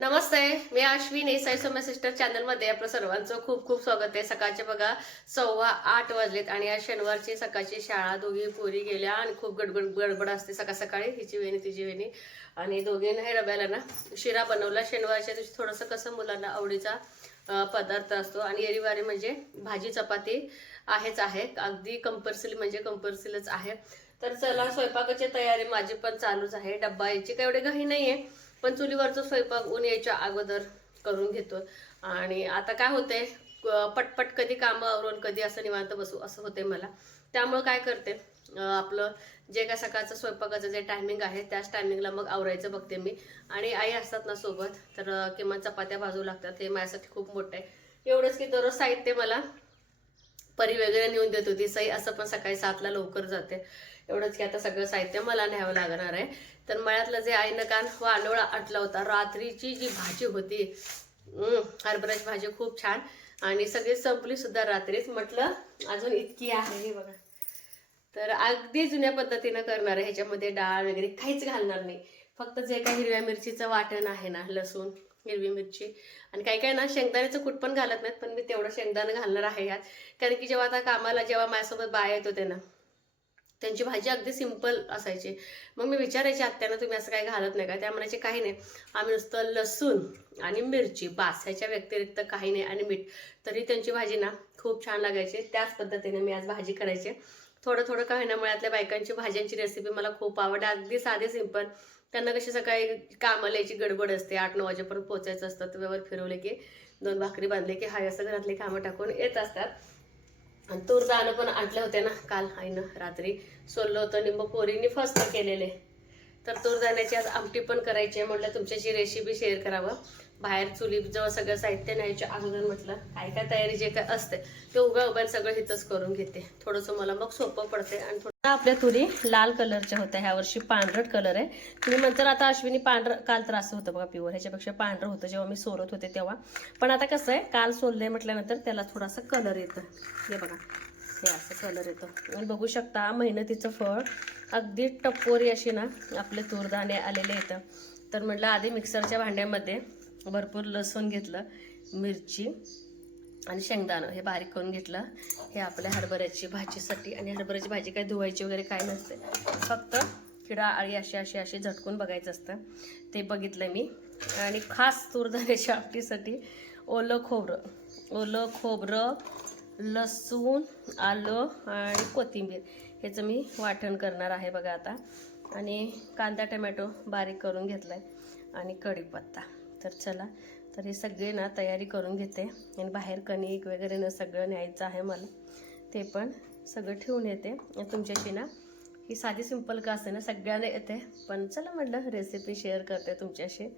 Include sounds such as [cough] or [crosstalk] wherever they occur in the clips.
नमस्ते मी अश्विनी साई सोम्या सिस्टर चॅनलमध्ये आपलं सर्वांचं खूप खूप स्वागत आहे. सकाळचे बघा सव्वा आठ वाजलेत आणि आज शनिवारची सकाळची शाळा दोघी पोरी गेल्या आणि खूप गडबड गडबड असते सकाळ सकाळी हिची वेणी तिची वेणी. आणि दोघींनाही डब्याला ना शिरा बनवला. शनिवारच्या दिवशी थोडंसं कसं मुलांना आवडीचा पदार्थ असतो आणि रविवारी म्हणजे भाजी चपाती आहेच आहे. अगदी कंपल्सरी म्हणजे कंपल्सरीच आहे. तर चला स्वयंपाकाची तयारी माझी पण चालूच आहे. डब्बा याची काही एवढी घाई नाहीये. पण चुलीवरचा स्वयंपाक ऊन यायच्या अगोदर करून घेतो आणि आता काय होतंय पटपट कधी कामं आवरून कधी असं निवांत बसू असं होते मला. त्यामुळं काय करते आपलं जे काय सकाळचं स्वयंपाकाचं जे टायमिंग आहे त्याच टायमिंगला मग आवरायचं बघते मी. आणि आई असतात ना सोबत तर किमान चपात्या भाजू लागतात. हे माझ्यासाठी खूप मोठं आहे. एवढंच की दररोज साहित्य मला परी वगैरे नेऊन देत होती. सई असं पण सकाळी सातला लवकर जाते. एवढंच की आता सगळं साहित्य मला न्यावं लागणार आहे. तर मळ्यातलं जे आईनं कान वानोळा आटला होता रात्रीची जी भाजी होती हरभऱ्याची भाजी खूप छान. आणि सगळी संपली सुद्धा रात्रीच. म्हटलं अजून इतकी आहे हे बघा. तर अगदी जुन्या पद्धतीनं करणार आहे. ह्याच्यामध्ये डाळ वगैरे काहीच घालणार नाही. फक्त जे काही हिरव्या मिरचीचं वाटण आहे ना लसूण हिरवी मिरची. आणि काही काही ना शेंगदाण्याचं कूट पण घालत नाहीत पण मी तेवढं शेंगदाणं घालणार आहे यात. कारण की जेव्हा आता कामाला जेव्हा माझ्यासोबत बाया येत होते ना त्यांची भाजी अगदी सिंपल असायची. मग मी विचारायची आत्यानं तुम्ही असं काही घालत नाही का? त्या म्हणायचे काही नाही. आम्ही नुसतं लसूण आणि मिरची बास ह्याच्या व्यतिरिक्त काही नाही आणि मीठ. तरी त्यांची भाजी ना खूप छान लागायची. त्याच पद्धतीने मी आज भाजी करायची. थोडं थोडं काही ना मळ्यातल्या बायकांची भाज्यांची रेसिपी मला खूप आवडते अगदी साधे सिंपल त्यांना कशी सकाळी कामाला यायची गडबड असते. आठ नऊ वाजेपर्यंत पोचायचं असतं. तर व्यवहार फिरवले की दोन भाकरी बांधले की हाय असं घरातली कामं टाकून येत असतात. आणि तूर दाणं पण आणले होते ना काल आईनं रात्री. सोललं होतं निंब पोरींनी फस्त केलेले. तर तूर दाण्याची आज आमटी पण करायची आहे म्हटलं तुमच्याशी रेसिपी शेअर करावं. बाहेर चुली जवळ सगळं साहित्य न्यायच्या अंगण म्हटलं काय काय तयारी जे काय असते ते उभ्या उभ्या सगळं हितच करून घेते. थोडंसं मला मग सोपं पडते आणि आपल्या तुरी लाल कलरच्या होत्या. ह्या वर्षी पांढरट कलर आहे. तुम्ही नंतर आता अश्विनी पांढरं काल त्रास होतं बघा प्युअर ह्याच्यापेक्षा पांढरं होतं जेव्हा मी सोलत होते तेव्हा. पण आता कसं आहे काल सोलले म्हटल्यानंतर त्याला थोडासा कलर येतं. हे बघा. हे असं कलर येतं. आणि बघू शकता मेहनतीचं फळ अगदी टप्पोरी अशी ना आपले तूरदाणे आलेले येतं. तर म्हटलं आधी मिक्सरच्या भांड्यामध्ये भरपूर लसूण घेतलं मिरची आणि शेंगदाणं हे बारीक करून घेतलं. हे आपल्या हरभऱ्याची भाजीसाठी आणि हरभऱ्याची भाजी काय धुवायची वगैरे काय नसते. फक्त किडा आळी अशी अशी अशी झटकून बघायचं असतं. ते बघितलं मी. आणि खास तूरदाण्याच्या आपटीसाठी ओलं खोबरं. ओलं खोबरं लसूण आलं आणि कोथिंबीर ह्याचं मी वाटण करणार आहे बघा आता. आणि कांदा टमॅटो बारीक करून घेतला आहे आणि कढीपत्ता. तर चला तर हे सगळे ना तयारी करून घेते. आणि बाहेर कणिक वगैरे न सगळं न्यायचं आहे मला. ते पण सगळं ठेवून येते. तुमच्याशी ना ही साधी सिंपल का असते ना सगळ्यांना येते. पण चला म्हटलं रेसिपी शेअर करते तुमच्याशी.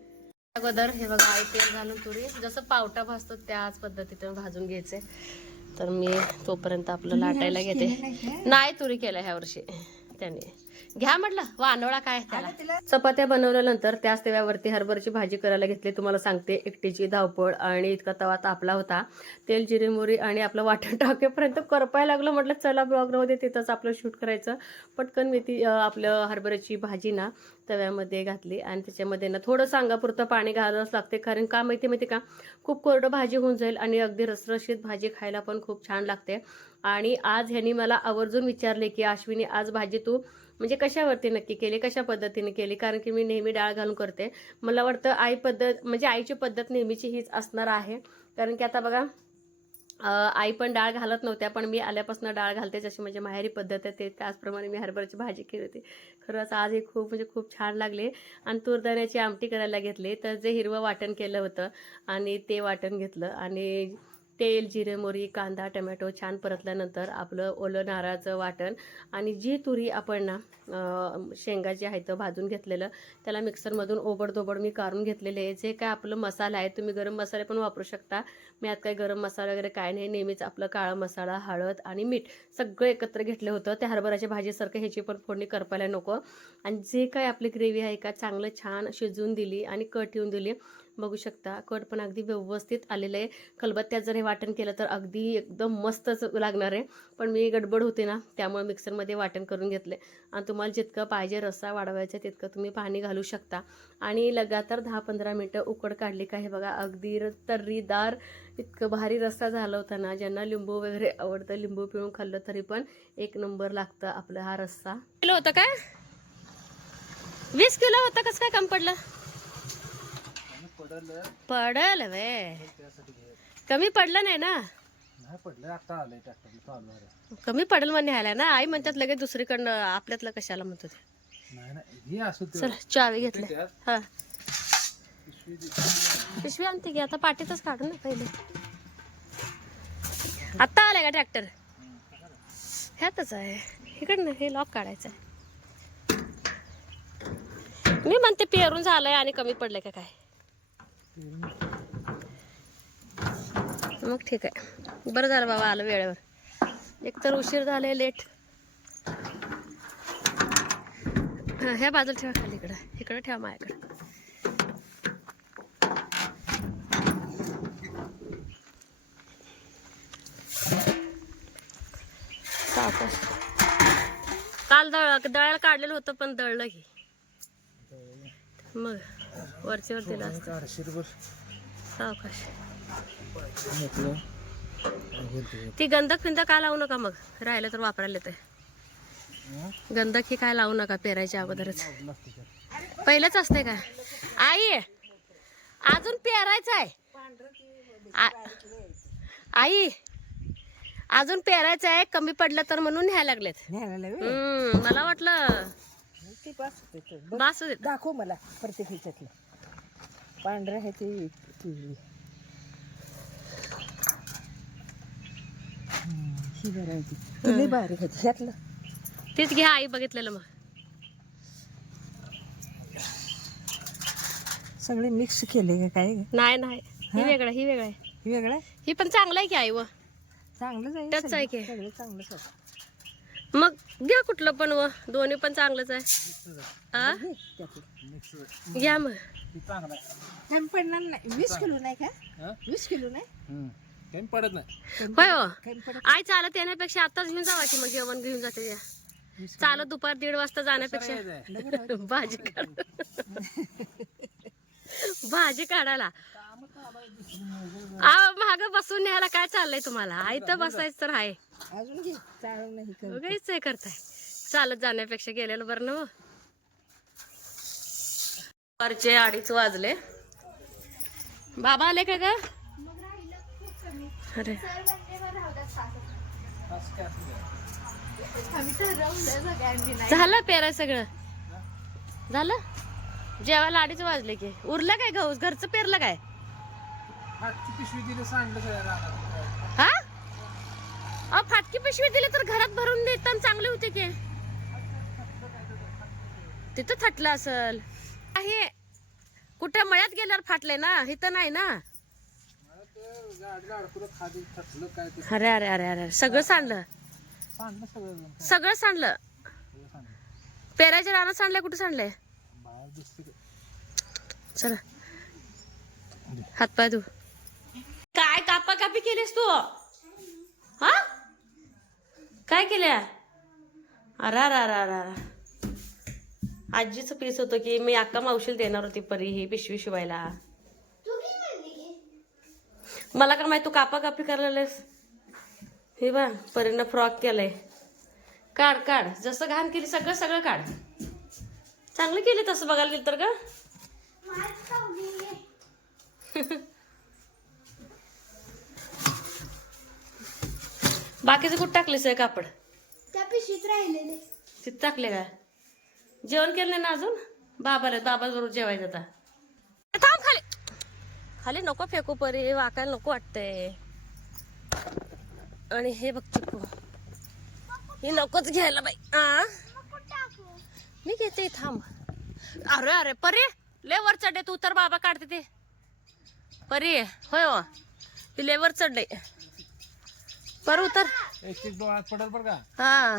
अगोदर हे बघा आई तेल घालून तुरी. जसं पावटा भाजतो त्याच पद्धतीनं भाजून घ्यायचे. तर मी तोपर्यंत आपलं लाटायला घेते. नाही तुरी केलं ह्या वर्षी. त्याने. घ्या म्हटलं वानोळा काय त्याला? चपात्या बनवल्यानंतर त्याच तव्यावरती हरभरची भाजी करायला घेतली. तुम्हाला सांगते एकटीची धावपळ आणि इतका तवा तापला होता. तेल जिरे मोरी आणि आपलं वाटण टाकेपर्यंत करपायला लागलं. म्हटलं चला ब्लॉग राहू दे तिथंच आपलं शूट करायचं. पटकन मी ती आपलं हरभऱ्याची भाजी ना तव्यामध्ये घातली आणि त्याच्यामध्ये ना थोडं सांगापुरतं पाणी घालावंच लागते. कारण का माहिती माहिती का? खूप कोरडं भाजी होऊन जाईल आणि अगदी रसरशीत भाजी खायला पण खूप छान लागते. आणि आज ह्यांनी मला आवर्जून विचारले की अश्विनी आज भाजी तू म्हणजे कशावरती नक्की केली कशा पद्धतीने केली? कारण की मी नेहमी डाळ घालून करते. मला वाटतं आई पद्धत म्हणजे आईची पद्धत नेहमीची हीच असणार आहे. कारण की आता बघा आई पण डाळ घालत नव्हत्या पण मी आल्यापासून डाळ घालते जशी म्हणजे माहेरी पद्धत आहे ते त्याचप्रमाणे मी हरभऱ्याची भाजी केली. होती खरंच आज हे खूप म्हणजे खूप छान लागले. आणि तूरदाण्याची आमटी करायला घेतली. तर जे हिरवं वाटण केलं होतं आणि ते वाटण घेतलं. आणि तेल जिरे मोरी कांदा टमॅटो छान परतल्यानंतर आपलं ओलं नारळाचं वाटण आणि जी तुरी आपण ना शेंगा जे आहे तर भाजून घेतलेलं त्याला मिक्सरमधून ओबडधोबड मी काढून घेतलेले आहे. जे काय आपलं मसाला आहे तुम्ही गरम मसाले पण वापरू शकता. मी आता काही गरम मसाला वगैरे काय नाही नेहमीच आपलं काळा मसाला हळद आणि मीठ सगळं एकत्र घेतलं होतं. त्या हरभऱ्याच्या भाजीसारखं ह्याची पण फोडणी करपायला नको. आणि जे काय आपली ग्रेव्ही आहे का चांगलं छान शिजवून दिली आणि कट येऊन दिली. बघू शकता. कट पण अगदी व्यवस्थित आलेलं आहे. खलबत्त्यात जर हे वाटण केलं तर अगदी एकदम मस्तच लागणार आहे. पण मी गडबड होते ना त्यामुळे मिक्सरमध्ये वाटण करून घेतले. आणि तुम्हाला जितकं पाहिजे रस्सा वाढवायचा तितकं तुम्ही पाणी घालू शकता. आणि लगातार दहा पंधरा मिनटं उकड काढली का हे बघा अगदी तर्रीदार इतकं भारी रस्सा झाला होता ना. ज्यांना लिंबू वगैरे आवडतं लिंबू पिळून खाल्लं तरी पण एक नंबर लागतं आपला हा रस्सा. किलो होतं काय? वीस किलो होतं कसं काय कम पडलं? पडलं. वे कमी पडलं नाही ना? कमी पडेल म्हणून न्यायला ना? आई म्हणतात लगेच दुसरीकडनं आपल्यातलं कशाला म्हणतो ते. चल चावी घेतले. हा. पिशवी आणते की आता पाठीतच काढू ना पहिले. आत्ता आलाय का ट्रॅक्टर ह्यातच आहे. इकडनं हे लॉक काढायचं आहे मी म्हणते पेरून झालंय आणि कमी पडलंय का काय? मग ठीक आहे. बरं झालं बाबा आलं वेळेवर. एक तर उशीर झाले लेट ह्या बाजूला ठेवा खाली इकडं. इकडं ठेवा माझ्याकडं. काल दळ दळायला काढलेलं होतं पण दळलं की. मग. दिलं चारशे रुपये सावकाश. म्हटलं बोलते? ती गंधक फिंदक काय लावू नका मग? राहिलं तर वापरायला ते गंधक ही काय लावू नका पेरायच्या अगोदरच. पहिलंच असते का? आई अजून पेरायचं आहे. आई अजून पेरायचं आहे. कमी पडलं तर म्हणून न्यायला लागलेत. मला वाटलं. बास. दाखव मला प्रत्येक ह्याच्यातलं. पांढरं आहे ते. पिवळी हम्म, ही बरं आहे ती. ती लई बारीक आहे ह्यातलं. तीच घ्या आई बघितलेलं मग. सगळे मिक्स केले का काय? नाही नाही. ही वेगळं ही वेगळं आहे. हे वेगळं आहे? ही पण चांगलं आहे की आई व? चांगलंच आहे. त्याच आहे की. सगळं सगळं चांगलंच आहे. मग घ्या कुठलं पण व. दोन्ही पण चांगलंच आहे. आ? घे त्यातलं. घ्या मग. चांगला आहे. कमी पडणार नाही. वीस किलो नाही का? हा? वीस किलो नाही? हम्म. काही पडत नाही. होय हो. कमी पडत आई चालत येण्यापेक्षा आताच घेऊन जावा की मग जेवण घेऊन जाते त्या. चालत दुपार दीड वाजता जाण्यापेक्षा. [laughs] भाजी काढ भाजी काढायला. माग बसून न्यायला काय चाललंय तुम्हाला? आई तर बसायचं तर आहे. अजून घे. चाळून नाही कमी उगाच हे करताय. चालत जाण्यापेक्षा गेलेलं बरं ना हो. दुपारचे अडीच वाजले. बाबा आले का ग? अरे. झालं पेराय सगळं? झालं? जेवायला अडीच वाजले की. उरलं काय गहू घरचं पेरलं काय. हा? फाटकी पिशवी दिली तर घरात भरून देताना चांगले होते की. तिथं थटलं असल. आहे कुठं मळ्यात गेल्यावर फाटले ना? इथं नाही ना? ते ते. अरे अरे अरे अरे सगळं सांडलं. सगळं सांडलं. पेरायच्या रानात सांडलंय कुठं सांडलंय? ते. चला. हातपाय धु. काय कापा कापी केलीस तू? हा? काय केल्या? अरे अरे अरे अरे अरे. आजीचं पीस होतं की मी अक्का मावशीला देणार होती परी ही पिशवी शिवायला. मला का माहिती तू कापा कापी करायलास? हे बा परीनं फ्रॉक केलंय. काढ काढ. जसं घाण केली सगळं सगळं काढ. चांगलं केली तसं बघायला गेलं तर का बाकीचं कुठं टाकलेस कापड? त्या पिशवीत राहिलेले. तिथं टाकले का? जेवण केलं नाही ना अजून? बाबाला बाबा बरोबर जेवायचं आता. थांब खाली. खाली नको फेकू परी वाकायला नको वाटतंय. आणि हे बघ चिकू हे नकोच घ्यायला बाई. आ? मी घेते थांब. अरे अरे परी लेवर चढे तू तर बाबा काढते ते. परी होय हो. ती लेवर चढले. पर उतर. पडेल बरं का? हा.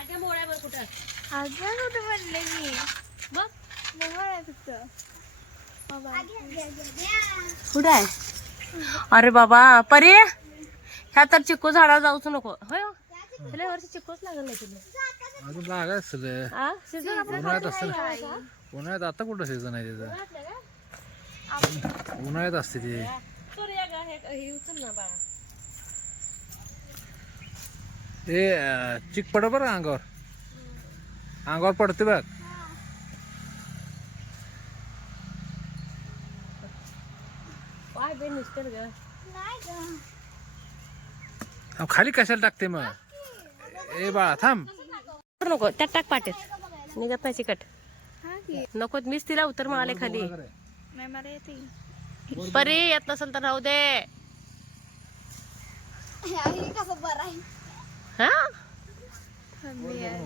आगे मोळ्यावर कुठं? अजून कुठं म्हणले मी? बघ जवळ आहे फक्त कुठं आहे? अरे बाबा परे ह्या तर चिक्कू झाडावर जाऊच नको. होय हो? गेल्या वर्षी चिक्कूच लागल तुला. अजून लागाय असेल. सीझन उन्हाळ्यात असेल. उन्हाळ्यात आता कुठं सीझन आहे त्याचं उन्हाळ्यात असते ते. सूर्या ग हे हे उचल ना बाळा. ए अं, चिक पड बरं अंगावर. अंगावर पडते बघ. पाय बे नुसतं ग. नाही ग अहो, खाली कशाला टाकते मग? ए बाळा थांब. करू नको त्यात टाक पाटेत निघत नाही चिकट. हा की नको मीच तिला उतर खाली. नाही मला येते परी येत नसेल तर राहू दे. हे कसं बरं आहे? हा?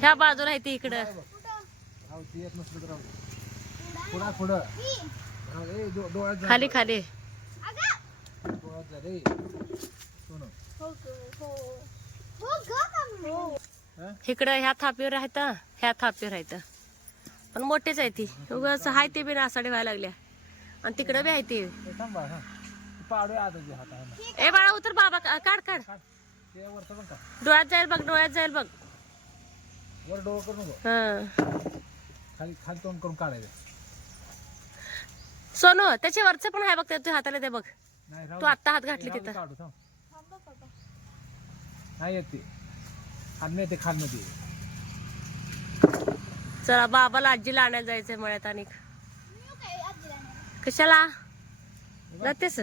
ह्या बाजूला आहे ती इकडं. खाली खाली? इकडं ह्या थापीवर आहेत ह्या थापीवर आहेत. पण मोठेच आहे ती. उगाच हाय ते बी नासाडी व्हायला लागल्या. आणि तिकडं बी आहे ती. ए, बाळा उतर बाबा काढ. काढ. ते. डोळ्यात जाईल बघ डोळ्यात जाईल बघ. वर डोळं करू नको हा. खाली खाली तोंड करून काढायचं. सोनू त्याच्या वरचं पण आहे बघ तुझ्या हाताला ते बघ. नाही राहू तू दे. आत्ता हात घातली राहू दे, तिथं. काढू थांब. नाही येत ते. ते ते. चला बाबाला आजीला आणायला जायचंय मळ्यात आणि. कशाला? जातेस?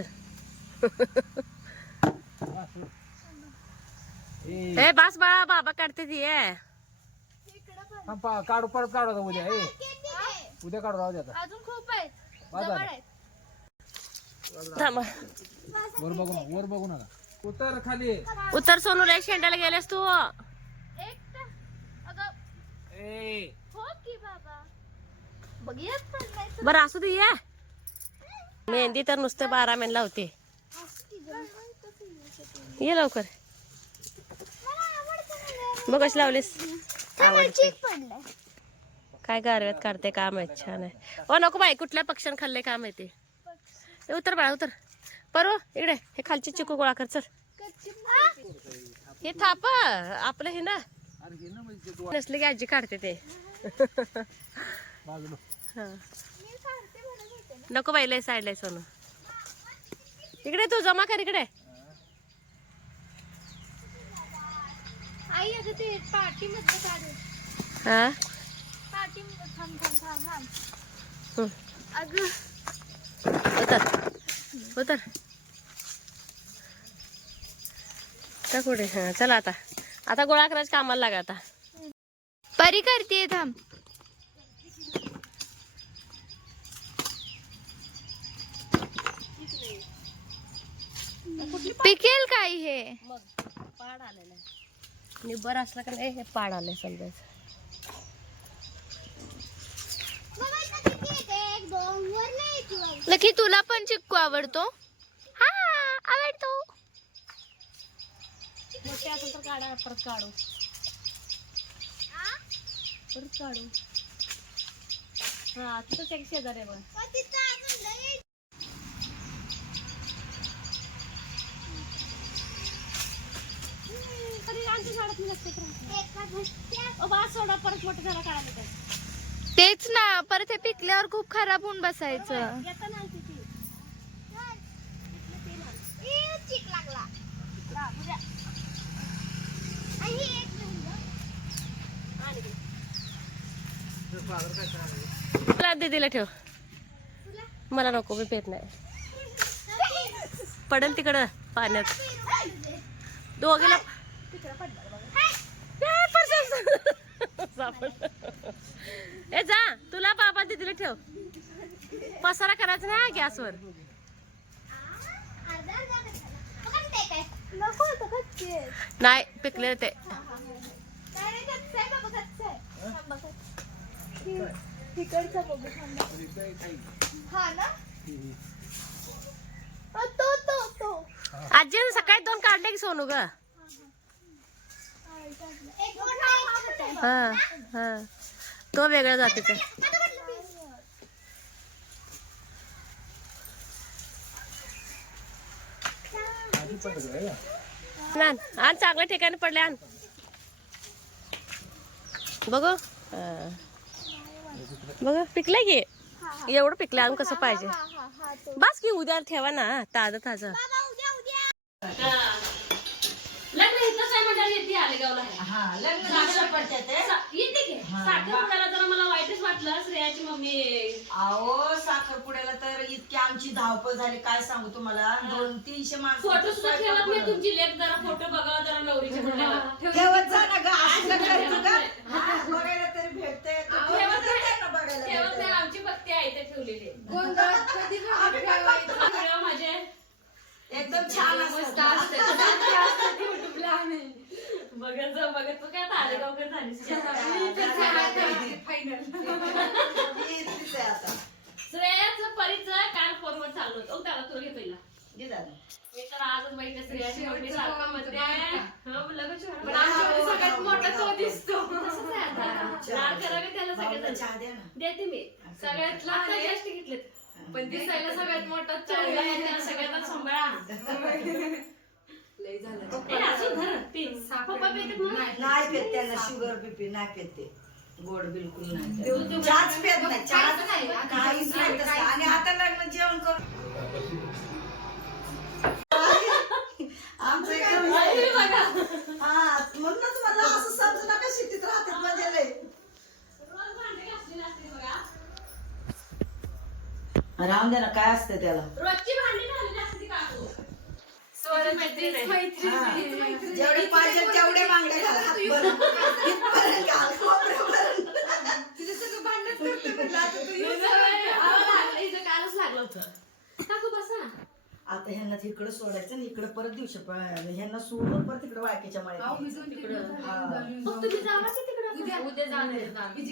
ए बास बाळा बाबा काढते ती ए. थांब पा- काढू परत काढू आता उद्या ए. उद्या काढू राहू दे आता. अजून खूप आहेत. वाजा. जवळ आहेत. थांब. वर बघू नका वर बघू नका उतर खाली. उतर सोनू लय शेंड्याला गेलेस तू. एक अगं ए. हो की बाबा. बघितलं पडलाय बरं असू दे ये. मेहंदी तर नुसते बारा मेन लावते ये लवकर. बघ कशी लावलीस? आवडते. काय गारव्यात काढते काम माहीत छान आहे. ओ नको बाई कुठल्या पक्षाने खाल्ले काम माहिती ए, उतर बाळा उतर. परो इकडे हे खालची चिकू गोळा कर चल. हे थाप आपलं हे ना. ते नसले की आजी काढते ते. नको बाई लय साईडला सोनू. इकडे तू जमा कर इकडे. आई अगं ते पार्टी काढू हा? पार्टी थांब थांब थांब थांब. हं. अगं उतर. उतर. कुठे हा चला आता. आता गोळा करायचं कामाला लागा आता. परी करते थांब. पिकेल काय हे? मग. पाड आलेला आहे. निब्बर असला का नाही हे पाड आलंय समजायचं लकी तुला पण चिक्कू आवडतो? हा आवडतो. मोठे असेल तर काढा परत काढू. परत काढू. हा तिथंच एक शेजारी आहे बघ तरी आमच्या झाडात मी लक्षात राहते. ओ, बा, सोडा परत मोठं झाडं काढायला काय तेच ना परत हे पिकल्यावर खूप खराब होऊन बसायचं. मला दीदीला ठेव. मला नको मी पेत नाही. पडेल तिकडं पाण्यात. दोघीला ए, पडशील. ए जा. तुला बाबा दीदीला ठेव. पसारा करायचा ना गॅसवर. नाही पिकले ते. आजी सकाळी दोन काढले की सोनू ग. हा हा. तो वेगळा जातीचा आण आण चांगल्या ठिकाणी पडले आण. बघू. बघ पिकलंय की? एवढं पिकलं आण कसं पाहिजे. बस की उद्या ठेवा ना ताजं ताजं. म्हणजे येते आलेगावला हा लग्न पडते ते. येते की साखरपुड्याला जरा मला वाईटच वाटलं श्रेयाची मम्मी. अहो साखरपुड्याला तर इतकी आमची धावपळ झाली काय सांगू तुम्हाला? दोन तीनशे माणसं फोटो सुद्धा ठेवत नाही तुमची लेख जरा फोटो बघा जरा नवरीच्या फोटो ठेवत जा ना ग असलं करतो का हा, बघायला तरी भेटते ठेवत नाही. बघायला ठेवत भेटते. आमची भक्ती आहे ते ठेवलेली. आम्ही पण बघतो. व्हिडिओ माझे. एकदम छान असतात. [laughs] बघत जा बघत तू काय आता आलेगावकर झालीस? [laughs] आहे आता श्रेयाचं परिचय काल फोनवर चाललो होतो. त्याला तुला घे पहिला. मी तर आजच बघितलं श्रेयाची. पण आमच्याकडे सगळ्यात मोठा तो दिसतो. करावे त्याला सगळ्यात देते मी. सगळ्यात आहे. जास्त घेतलेत. पण दिसायला सगळ्यात मोठा आहे. त्याला सगळ्यांना सांभाळा ए, धर. पप्पा म्हणून. नाही पेत त्यांना शुगर बीपी नाही पेत ते गोड बिलकुल नाही चहाच पेत नाही चहाच नाही काहीच नाही तसं. आणि आता लग्न जेवण करून आमचं एकदम अरे बघा. हा म्हणूनच मला असं समजू नका शिटीत राहतात म्हणजे लय रोज भांडे घासलेली असते बघा. राहून दे ना काय असतं त्याला? रोजची भांडी झालेली असते काकू. जेवढे पाहिजे तेवढे मागणे घाल हातभर. इथपर्यंत घाल, खोबऱ्यापर्यंत. हे सगळं आवाज लागला, इथं कालच लागलं होतं. आता ह्यांना तिकडे सोडायचं आणि इकडे परत दिवशी ह्यांना सोडून परत तिकडे वाळकीच्या माळ्यात मग तुम्ही जावा की तिकडं? उद्या जाणार आहेत आम्ही.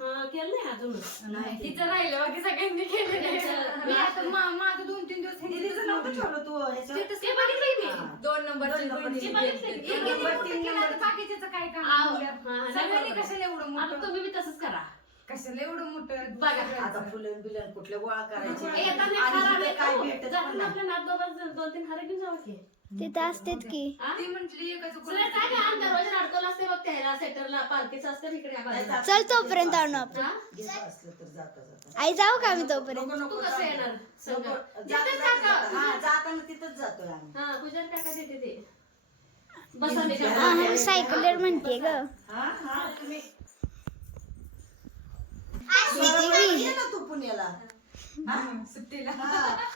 हा, केलं नाही अजून. नाही तिचं राहिलं बाकी सगळ्यांनी केलेलं मी आता मा- माझं दोन तीन दिवस दिदीचं नव्हतं ठेवलं तू ह्याच्यावर? ते बघितलंय मी. हा. दोन नंबरची दोन नंबरची बहिणी. बघितली. एक- एक एक नंबर, नंबर तीन केलं नंबर. तर बाकीच्याचं काय काम. एवढं? हा, नाही सगळ्यांनी बरोबर. कशाला एवढं आता मोठं तुम्ही बी तसंच करा कशाला एवढं मोठं बघा, आता फुलं बिलन गोळा करायचे आणि. काय भेटत नाही. आपल्या दोन तीन हार घेऊन जावा की तिथं असतेच की हा? ती म्हंटली एकाचं तुला काय दरवाजा अडकवला असते बघ त्याला सेटरला पालखीचं असतं इकडे या बाजूला. चल तोपर्यंत आणू आपण हा? गेलं असलं तर जाता जाता आई जाऊ का आम्ही तोपर्यंत तू कसं. येणार संग? नको, तिथेच जाता, जाता. जाता. हा, जाताना तिथंच जातोय आम्ही हा पूजा काका देते ते बसा मी हा हा सायकलवर म्हणते ग हा हा तुम्ही ये ना तू पुण्याला? सुट्टीला.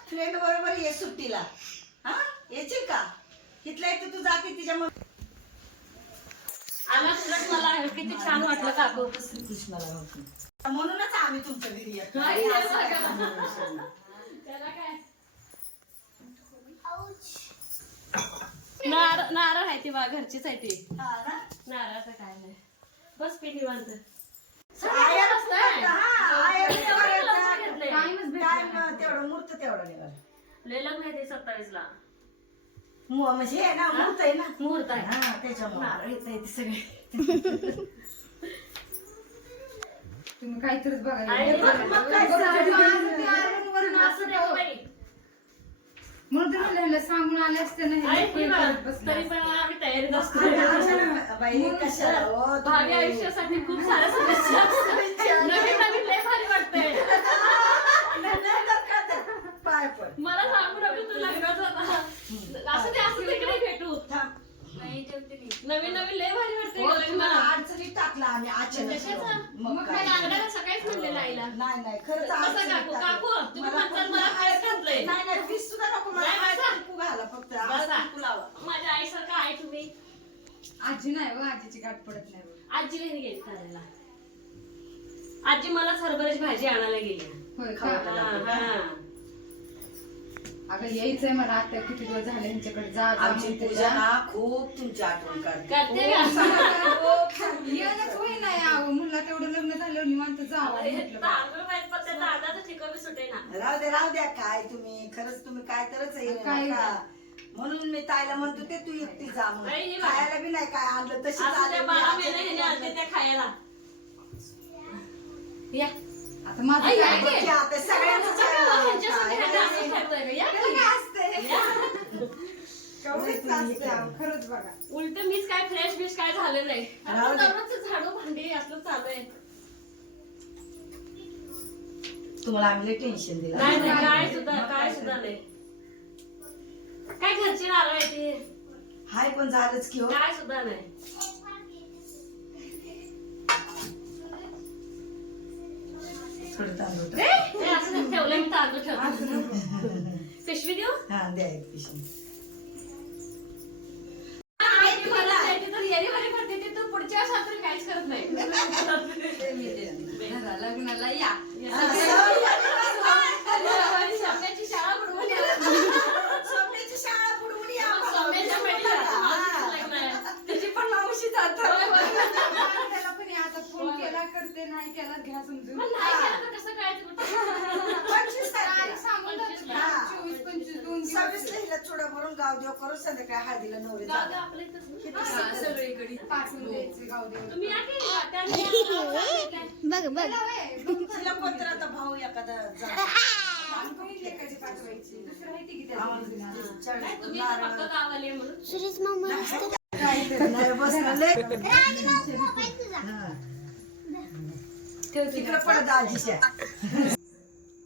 फ्रेंड बरोबर ये सुट्टीला. हा? येशील का? इथल्या इथे तू जाते तिच्या मग आला मला किती छान वाटलं काकू कृष्णाला होती. म्हणूनच आम्ही तुमच्या घरी येतो. आणि असं नारळ नारळ आहे ती बा घरचीच आहे ती. हा ना? नारळाचं काय नाही. बस पी निवांत. तेवढं मूर्त तेवढं निघालं लय लग्न आहे ते सत्तावीस ला म्हणजे हे ना मूर्त आहे ना मुहूर्त आहे हा त्याच्यामुळे आहे ते सगळे तुम्ही काहीतरीच आणि गेले. मग- मग काय सांगू? असं हो बाई. म्हणून तर म्हणलं ह्याला सांगून आले असते ना हे की बा? करत बसले तरी असते. पण आम्ही तयारीत असतो बाई कशाला हो, तुम्ही- आयुष्यासाठी खूप साऱ्या समस्या असतात. नवीन नवीन लय भारी वाटतंय पाय पड मला सांगू नको तू लग्नात होता असं ते असं तिकडे. नवीन नवीन लय भारी वाटतंय हो, अडचणीत टाकला आम्ही अचानक कशाचं? मग मग काय? काय अंगणाला सकाळीच म्हणलेलं आईला नाही नाही खरंच कसं अडचणीत काकू? टाकलं. काकू, तुम्ही मला म्हणताल फक्त मला हळद खायचं घातलंय. नाही नाही वीस सुद्धा नको मला नाही, हळद बसा. कुंकू घाला फक्त बसा. हळद कुंकू लावा माझ्या आईसारखं आहे तुम्ही आजी नाही व आजीची गाठ पडत नाही बघ. आजीला गेली करायला आजी मलाच हरभऱ्याची भाजी आणायला गेली होय का? हा. अगं यायचंय मला आता किती दिवस झाले यांच्याकडे जा जा आमची म्हणते पूजा जा. ना खूप तुमची आठवण करते का? येणंच होई नाही अहो मुला तेवढं लग्न झालं निवांत जावं म्हटलं बा. ना राहू दे राहू द्या काय तुम्ही खरंच तुम्ही काय तरच आहे काय? नका. म्हणून मी ताईला म्हणतो ते तू एकटी जा म्हणून. नाही, नाही, खायला बी नाही काय आणलं तशी आणते त्या खायला या आता माझं आई, काय आई, बघ. आता सगळ्यांचं ह्यांच्यासोबत ह्यांना असं ठरलंय का? या त्याला की. काय असतंय? केवढंच असतंय अहो, खरंच बघा. उलट मीच काय फ्रेश बिश काय झालं नाही. राहू दे. दररोजचं झाडू भांडी असलं चालू आहे. तुम्हाला आम्ही टेन्शन दिलं. नाही नाही काय सुद्धा काय सुद्धा नाही. काय घरची नारळ आहे ती? हाय पण झालंच की हो. काय सुद्धा नाही. थोडं तांदूळ टाक. हे असं ठेवलंय मी तांदूळ ठेवतो पिशवी देऊ हा द्या एक पिशवी आधी मला द्यायची तर येरी वारी भरते ती तू पुढच्या वर्षात तरी काहीच करत नाही घरा लग्नाला या सौम्याची शाळा बुडवून या. सोन्याची शाळा बुडवून या सौम्याच्या पेटीला हा. लग्न आहे. त्याची पण मावशी जात होय, होय. त्याला पण हे आता फोन केला करते नाही केला घ्या समजून पण नाही केलं तर कसं कळायचं कुठं? पंचवीस तारखेला तारीख सांगून जाते ना. हा. चोवीस पंचवीस दोन दिवस सव्वीस हिला चुडा भरून गाव देव करून संध्याकाळी हळदीला नवरे हा, सुंदर. सगळीकडे पाठवून द्यायचे गाव देव तुम्ही या की त्याने या. बघ बघ तिला कोणतर आता भाऊ एखादा जातो. पाठवायची दुसरं आहे ती की त्या आम्हाला दिवशी ना. चाळीस नाही, तुम्ही तर नारळ. फक्त गावाला या म्हणून सुरेश मामा नुसतं- नाही बसलं लय. हा. तिकडं पडत आजीच्या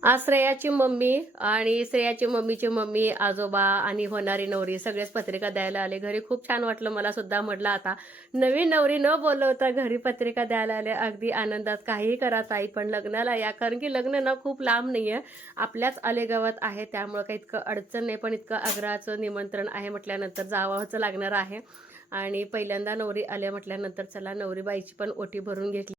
आज श्रेयाची मम्मी आणि श्रेयाची मम्मीची मम्मी आजोबा आणि होणारी नवरी सगळेच पत्रिका द्यायला आले. घरी खूप छान वाटलं मला सुद्धा म्हटलं आता. नवीन नवरी न बोलवता घरी पत्रिका द्यायला आले. अगदी आनंदात काहीही करा ताई पण लग्नाला या. कारण की लग्न ना खूप लांब नाही आहे आपल्याच आलेगावात आहे त्यामुळं काही इतकं अडचण नाही पण इतकं आग्रहाचं निमंत्रण आहे म्हटल्यानंतर जावाचं लागणार आहे. आणि पहिल्यांदा नवरी आल्या म्हटल्यानंतर चला नवरी बाईची पण ओटी भरून घेतली.